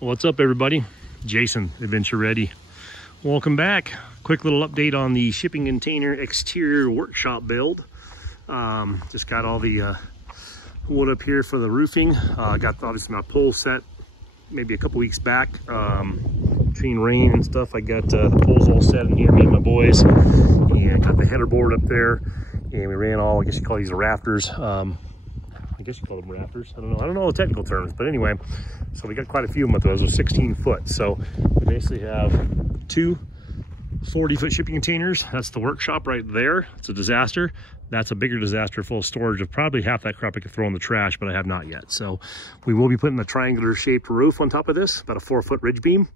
What's up, everybody? Jason, Adventure Ready. Welcome back. Quick little update on the shipping container exterior workshop build. Just got all the wood up here for the roofing. Got obviously my pole set maybe a couple weeks back. Between rain and stuff, I got the poles all set in here, me and my boys, and got the header board up there. And we ran all, I guess you call these rafters. I guess you call them rafters. I don't know the technical terms, but anyway, so we got quite a few of them. Those are 16 foot. So we basically have two 40-foot shipping containers. That's the workshop right there. It's a disaster. That's a bigger disaster full of storage of probably half that crap I could throw in the trash, but I have not yet. So we will be putting the triangular shaped roof on top of this, about a 4-foot ridge beam.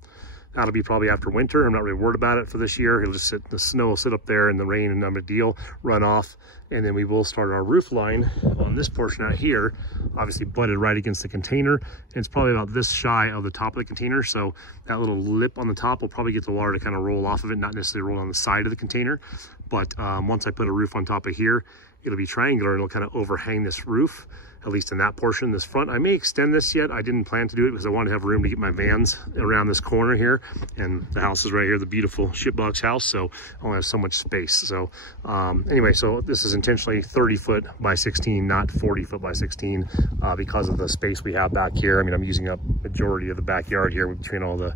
That'll be probably after winter. I'm not really worried about it for this year. It'll just sit, the snow will sit up there and the rain and no big deal, run off. And then we will start our roof line on this portion out here, obviously butted right against the container. And it's probably about this shy of the top of the container. So that little lip on the top will probably get the water to kind of roll off of it, not necessarily roll on the side of the container. But once I put a roof on top of here, it'll be triangular and it'll kind of overhang this roof, at least in that portion. This front, I may extend this yet. I didn't plan to do it because I wanted to have room to get my vans around this corner here. And the house is right here, the beautiful shipbox house. So I only have so much space. So anyway, so this is intentionally 30 foot by 16, not 40 foot by 16 because of the space we have back here. I mean, I'm using up majority of the backyard here between all the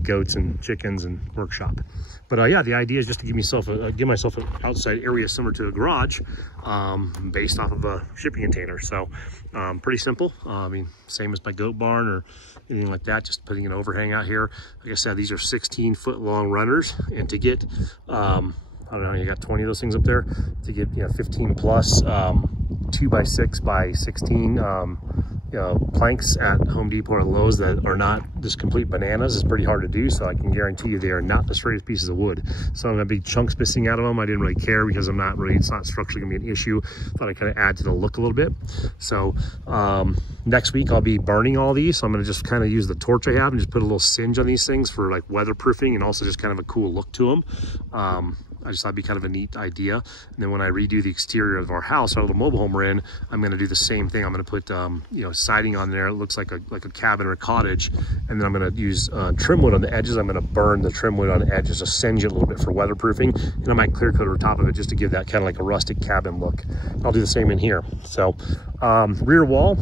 goats and chickens and workshop. But yeah, the idea is just to give myself an outside area similar to a garage based off of a shipping container. So pretty simple. I mean, same as my goat barn or anything like that, just putting an overhang out here. Like I said, these are 16-foot long runners. And to get, I don't know, you got 20 of those things up there, to get, 15 plus 2x6 by 16 planks at Home Depot or Lowe's that are not just complete bananas is pretty hard to do. So I can guarantee you they are not the straightest pieces of wood. Some of them have big chunks missing out of them. I didn't really care because it's not structurally gonna be an issue. Thought I'd kind of add to the look a little bit. So next week I'll be burning all these. So I'm gonna just kind of use the torch I have and just put a little singe on these things for like weatherproofing and also just kind of a cool look to them. I just thought it'd be kind of a neat idea. And then when I redo the exterior of our house, or the mobile home we're in, I'm going to do the same thing. I'm going to put, siding on there. It looks like a cabin or a cottage. And then I'm going to use trim wood on the edges. I'm going to burn the trim wood on the edges to singe it a little bit for weatherproofing. And I might clear coat over top of it just to give that kind of like a rustic cabin look. I'll do the same in here. So rear wall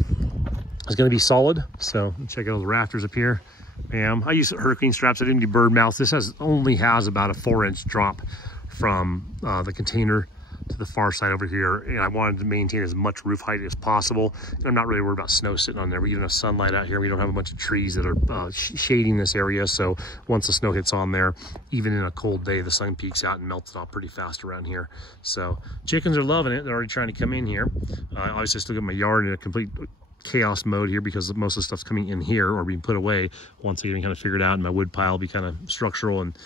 is going to be solid. So check out the rafters up here. Bam. I use hurricane straps. I didn't do bird mouths. This only has about a 4-inch drop from the container to the far side over here, and I wanted to maintain as much roof height as possible. And I'm not really worried about snow sitting on there. We get enough sunlight out here. We don't have a bunch of trees that are shading this area, so once the snow hits on there, even in a cold day, the sun peeks out and melts it off pretty fast around here. So chickens are loving it. They're already trying to come in here. Obviously I still got my yard in a complete chaos mode here because most of the stuff's coming in here or being put away once I get kind of figured out, and my wood pile will be kind of structural, and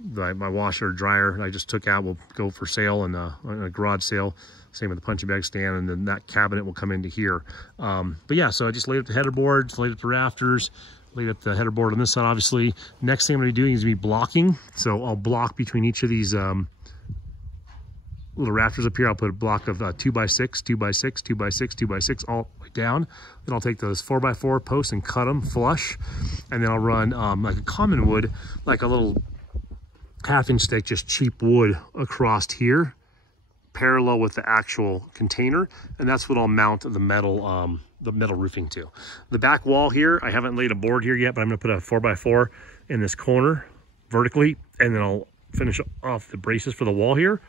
my washer dryer I just took out will go for sale in a garage sale. Same with the punching bag stand, and then that cabinet will come into here. But yeah, so I just laid up the header boards, laid up the rafters, laid up the header board on this side. Obviously, next thing I'm going to be doing is be blocking. So I'll block between each of these little rafters up here. I'll put a block of 2x6, 2x6, 2x6, 2x6 all the way down. Then I'll take those 4x4 posts and cut them flush, and then I'll run like a common wood, like a little 1/2-inch thick, just cheap wood across here, parallel with the actual container, and that's what I'll mount the metal roofing to. The back wall here, I haven't laid a board here yet, but I'm gonna put a 4x4 in this corner vertically, and then I'll finish off the braces for the wall here.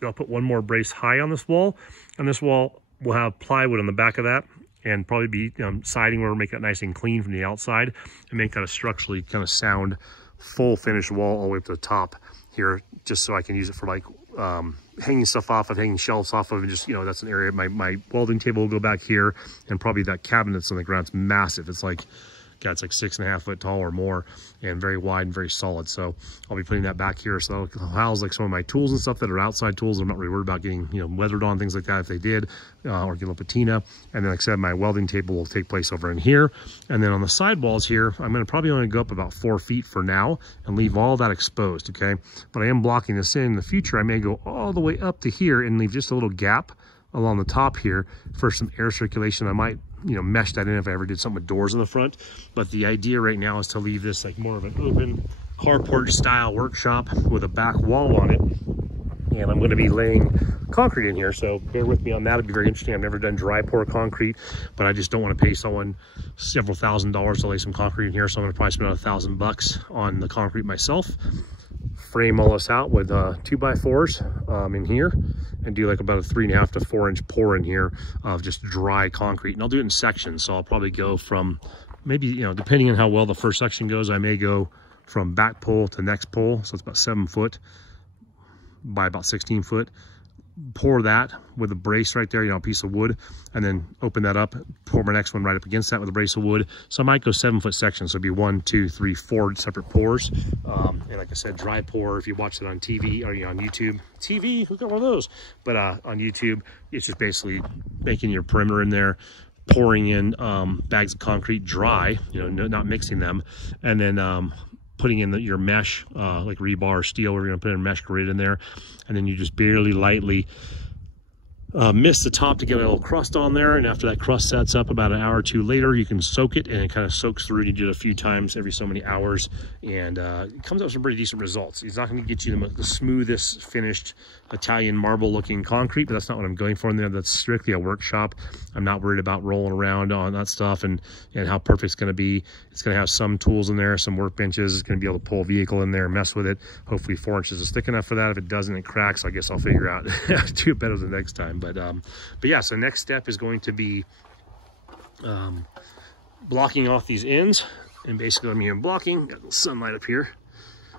Then I'll put one more brace high on this wall, and this wall will have plywood on the back of that, and probably be siding where we'll make that nice and clean from the outside and make that a structurally kind of sound full finished wall all the way up to the top here, just so I can use it for like hanging stuff off of, hanging shelves off of, and just, that's an area. My welding table will go back here, and probably that cabinet that's on the ground. It's massive. It's like, God, it's like 6.5 foot tall or more, and very wide and very solid. So I'll be putting that back here. So I'll house like some of my tools and stuff that are outside tools. I'm not really worried about getting, weathered on, things like that if they did, or get a little patina. And then like I said, my welding table will take place over in here. And then on the side walls here, I'm going to probably only go up about 4 feet for now and leave all that exposed, okay? But I am blocking this in. In the future, I may go all the way up to here and leave just a little gap along the top here for some air circulation. I might you know, mesh that in if I ever did something with doors in the front. But the idea right now is to leave this like more of an open carport style workshop with a back wall on it. And I'm going to be laying concrete in here, so bear with me on that. It'll be very interesting. I've never done dry pour concrete, but I just don't want to pay someone several $1,000s to lay some concrete in here, so I'm going to probably spend $1,000 on the concrete myself. Frame all this out with 2x4s in here, and do like about a 3.5 to 4 inch pour in here of just dry concrete. And I'll do it in sections, so I'll probably go from maybe, you know, depending on how well the first section goes, I may go from back pole to next pole, so it's about 7 foot by about 16 foot. Pour that with a brace right there, you know, a piece of wood, and then open that up, pour my next one right up against that with a brace of wood. So I might go 7 foot sections, so it'd be 1, 2, 3, 4 separate pours. And like I said, dry pour, if you watch it on TV or, you know, on YouTube, TV, who's got one of those? But on YouTube, it's just basically making your perimeter in there, pouring in bags of concrete dry, you know, not mixing them, and then putting in your mesh, like rebar or steel. We're gonna put in a mesh grid in there, and then you just barely lightly mist the top to get a little crust on there. And after that crust sets up, about an hour or two later, you can soak it, and it kind of soaks through. You do it a few times every so many hours, and it comes out with some pretty decent results. It's not going to get you the smoothest finished Italian marble looking concrete, but that's not what I'm going for in there. That's strictly a workshop. I'm not worried about rolling around on that stuff and how perfect it's going to be. It's going to have some tools in there, some workbenches. It's going to be able to pull a vehicle in there and mess with it. Hopefully 4 inches is thick enough for that. If it doesn't, it cracks. I guess I'll figure out how to do it better the next time. But yeah, so next step is going to be blocking off these ends. And basically, I'm here blocking, got a little sunlight up here.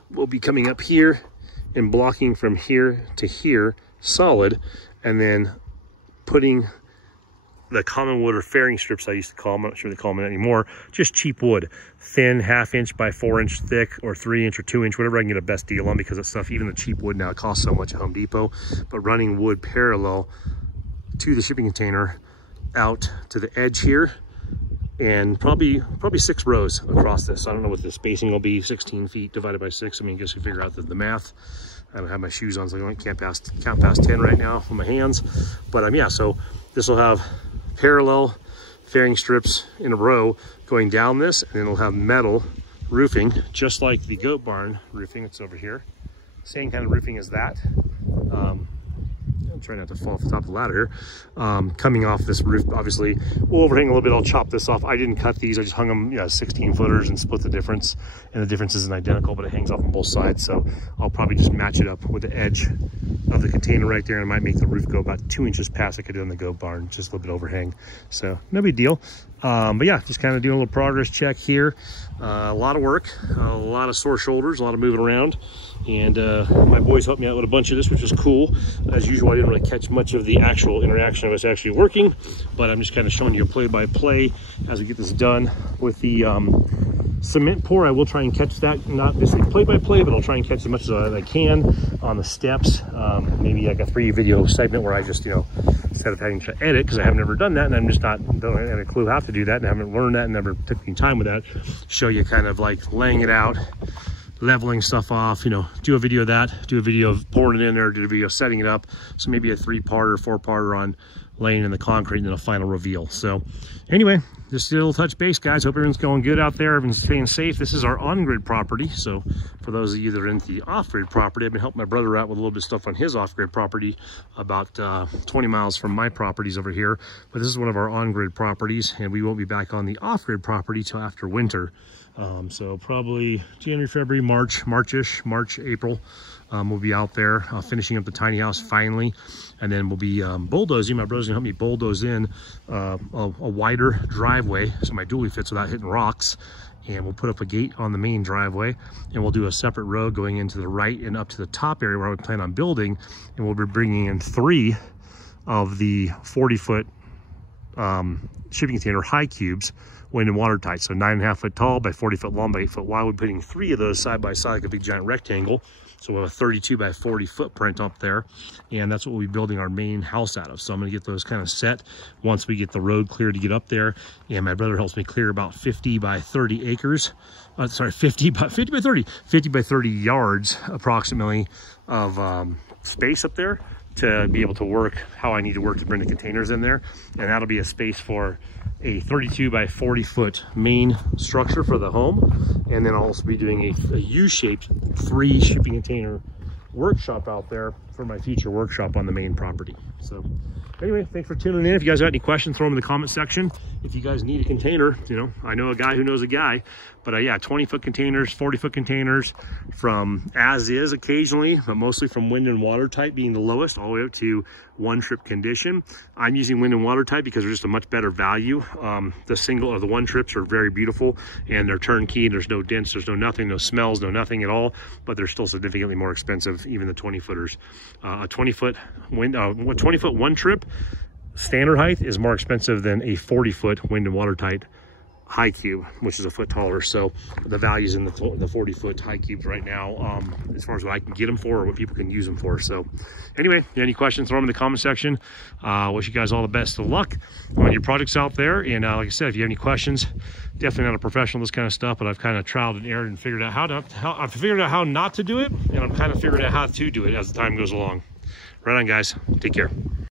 We'll be coming up here and blocking from here to here solid, and then putting the common wood or fairing strips I used to call them, I'm not sure they call them anymore, just cheap wood, thin 1/2 inch by 4 inch thick, or 3 inch or 2 inch, whatever I can get a best deal on, because that stuff, even the cheap wood now, costs so much at Home Depot. But running wood parallel to the shipping container out to the edge here, and probably 6 rows across this. I don't know what the spacing will be, 16 feet divided by 6. I mean, I guess you figure out the math. I don't have my shoes on, so I can't count past 10 right now with my hands. But yeah, so this will have parallel fairing strips in a row going down this, and it'll have metal roofing, just like the goat barn roofing. It's over here. Same kind of roofing as that. I'm trying not to fall off the top of the ladder here. Coming off this roof, obviously, we'll overhang a little bit. I'll chop this off. I didn't cut these. I just hung them, 16 footers and split the difference. And the difference isn't identical, but it hangs off on both sides. So I'll probably just match it up with the edge of the container right there, and I might make the roof go about 2 inches past like I did on the goat barn, just a little bit overhang. So no big deal. But yeah, just kind of doing a little progress check here. A lot of work, a lot of sore shoulders, a lot of moving around. And my boys helped me out with a bunch of this, which is cool. As usual, I didn't really catch much of the actual interaction of us actually working, but I'm just kind of showing you a play-by-play as we get this done. With the cement pour, I will try and catch that, not this play-by-play, but I'll try and catch as much as I can on the steps. Maybe like a 3-video segment where I just, instead of having to edit, because I have never done that, and I'm just don't have a clue how to do that, and I haven't learned that, and never took any time with that, show you kind of like laying it out, leveling stuff off, do a video of that, do a video of pouring it in there, do a video of setting it up. So maybe a 3-parter, 4-parter on laying in the concrete, and then a final reveal. So anyway, just a little touch base, guys. Hope everyone's going good out there. Everyone's staying safe. This is our on-grid property. So for those of you that are in the off-grid property, I've been helping my brother out with a little bit of stuff on his off-grid property, about 20 miles from my properties over here. But this is one of our on-grid properties, and we won't be back on the off-grid property till after winter. So probably January, February, March, April. We'll be out there finishing up the tiny house finally, and then we'll be bulldozing. My brother's gonna help me bulldoze in a wider driveway so my dually fits without hitting rocks, and we'll put up a gate on the main driveway, and we'll do a separate road going into the right and up to the top area where I would plan on building, and we'll be bringing in 3 of the 40-foot shipping container high cubes, wind and watertight. So 9.5 foot tall by 40 foot long by 8 foot wide. We're putting 3 of those side by side like a big giant rectangle. So we'll have a 32 by 40 footprint up there. And that's what we'll be building our main house out of. So I'm gonna get those kind of set once we get the road clear to get up there. And my brother helps me clear about 50 by 30 acres. 50 by 30 yards approximately of space up there to be able to work how I need to work to bring the containers in there. And that'll be a space for a 32 by 40 foot main structure for the home. And then I'll also be doing a U-shaped 3 shipping container workshop out there for my future workshop on the main property. So anyway, thanks for tuning in. If you guys got any questions, throw them in the comment section. If you guys need a container, you know, I know a guy who knows a guy, but yeah, 20-foot containers, 40-foot containers, from as is occasionally, but mostly from wind and water type being the lowest, all the way up to 1-trip condition. I'm using wind and water type because they're just a much better value. The single or the 1-trips are very beautiful, and they're turnkey. There's no dents, there's no nothing, no smells, no nothing at all, but they're still significantly more expensive, even the 20-footers. A 20-foot 20-foot 1-trip standard height is more expensive than a 40-foot wind and water tight high cube, which is a foot taller. So the values in the 40-foot high cubes right now, as far as what I can get them for or what people can use them for. So anyway, any questions, throw them in the comment section. Wish you guys all the best of luck on your projects out there. And like I said, if you have any questions, definitely not a professional this kind of stuff, but I've kind of trialed and errored and figured out I've figured out how not to do it, and I'm kind of figuring out how to do it as the time goes along. Right on, guys. Take care.